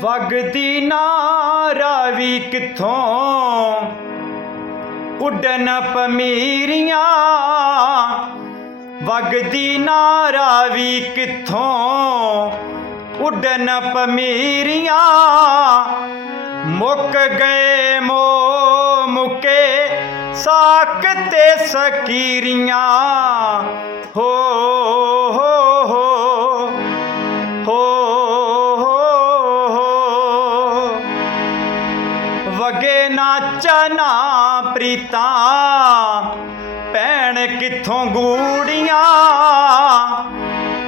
ਵਗਦੀ ਨਾ ਰਾਵੀ ਕਿੱਥੋਂ? ਉੱਡਨ ਪਮੀਰੀਆਂ। ਵਗਦੀ ਨਾ ਰਾਵੀ ਕਿੱਥੋਂ? ਉੱਡਣ ਪਮੀਰੀਆਂ। ਮੁੱਕ ਗਏ ਮੋ ਮੁਕੇ। ਸਾਕ ਤੇ ਸਕੀਰੀਆਂ। ਹੋ ਹੋ ਹੋ ਹੋ ਹੋ ਵਗੇ ਨਾਚਨਾ ਪ੍ਰੀਤਾਂ, ਭੈਣ ਕਿੱਥੋਂ ਗੂੜੀਆਂ।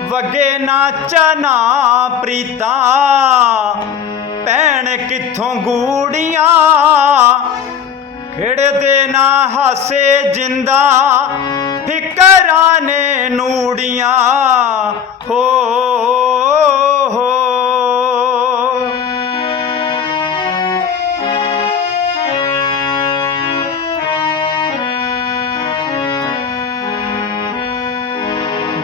ਵਗੇ ਨਾ ਪ੍ਰੀਤਾਂ, ਭੈਣ ਕਿੱਥੋਂ ਗੂੜੀਆਂ। ਖਿੜਦੇ ਨਾ ਹਾਸੇ ਜਿੰਦਾ ਫਿਕਰਾਂ ਨੇ ਨੂੜੀਆਂ। ਹੋ ਹੋ।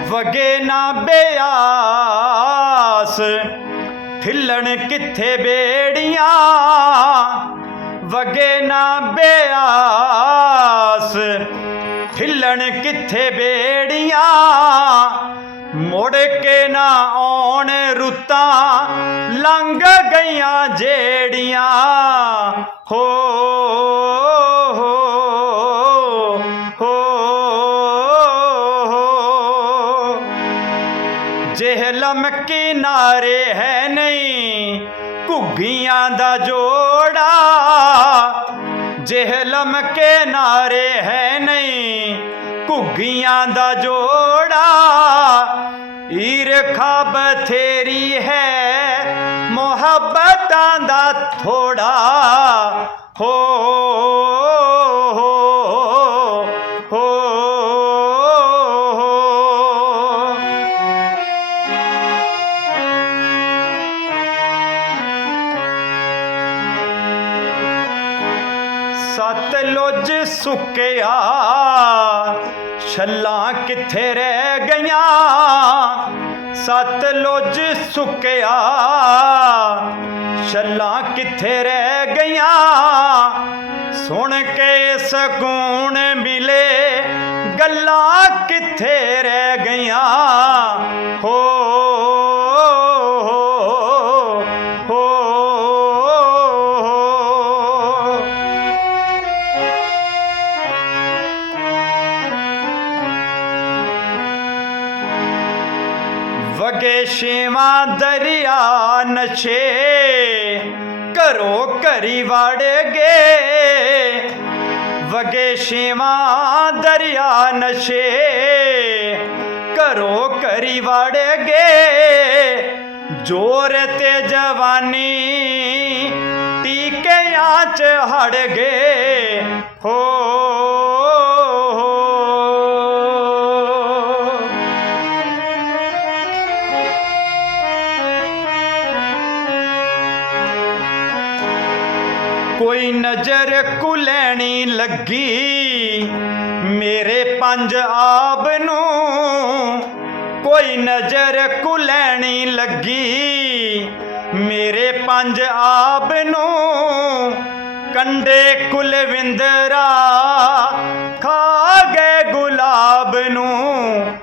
ਵਗੇ ਨਾ ਬਿਆਸ ਫਿੱਲਣ ਕਿੱਥੇ ਬੇੜੀਆਂ। ਵਗੇ ਨਾ ਬਿਆਸ। ਫਿੱਲਣ ਕਿੱਥੇ ਬੇੜੀਆਂ? ਮੁੜ ਕੇ ਨਾ ਆਉਣ ਰੁੱਤਾਂ। ਲੰਘ ਗਈਆਂ ਜਿਹੜੀਆਂ ਹੋ ਹੋ ਹੋ ਕਿਨਾਰੇ ਹੈ ਨਹੀਂ ਘੁੱਗੀਆਂ ਦਾ ਜੋੜਾ। ਜਿਹਲਮ ਕਿਨਾਰੇ ਹੈ ਨਹੀਂ, ਘੁੱਗੀਆਂ ਦਾ ਜੋੜਾ। ਈਰਖਾ ਬਥੇਰੀ ਹੈ, ਮੁਹੱਬਤਾਂ ਦਾ ਥੋੜਾ। ਹੋ ਸਤਲੁਜ ਸੁੱਕਿਆ, ਛੱਲਾਂ ਕਿੱਥੇ ਰਹਿ ਗਈਆਂ? ਸਤਲੁਜ ਸੁੱਕਿਆ, ਛੱਲਾਂ ਕਿੱਥੇ ਰਹਿ ਗਈਆਂ? ਸੁਣ ਕੇ ਸਕੂਨ ਮਿਲੇ, ਗੱਲਾਂ ਕਿੱਥੇ ਰਹਿ ਗਈਆਂ? ਵਗੇ ਸ਼ੇਵਾਂ ਦਰਿਆ ਨਸ਼ੇ ਘਰੋਂ ਘਰੀ ਵੜ ਗਏ। ਵਗੇ ਸ਼ੇਵਾਂ ਦਰਿਆ ਨਸ਼ੇ ਘਰੋਂ ਘਰੀ ਵੜ ਗਏ। ਜੋਰ ਤੇ ਜਵਾਨੀ ਟੀਕਿਆਂ ਚ ਹੜ ਗਏ। ਹੋ ਕੋਈ ਨਜ਼ਰ ਕੁਲੈਣੀ ਲੱਗੀ, ਮੇਰੇ ਪੰਜ ਆਬ ਨੂੰ ਕੋਈ ਨਜ਼ਰ ਕੁਲੈਣੀ ਲੱਗੀ, ਮੇਰੇ ਪੰਜ ਆਬ ਨੂੰ ਕੰਡੇ ਕੁਲਵਿੰਦਰਾ ਖਾ ਗਏ ਗੁਲਾਬ ਨੂੰ।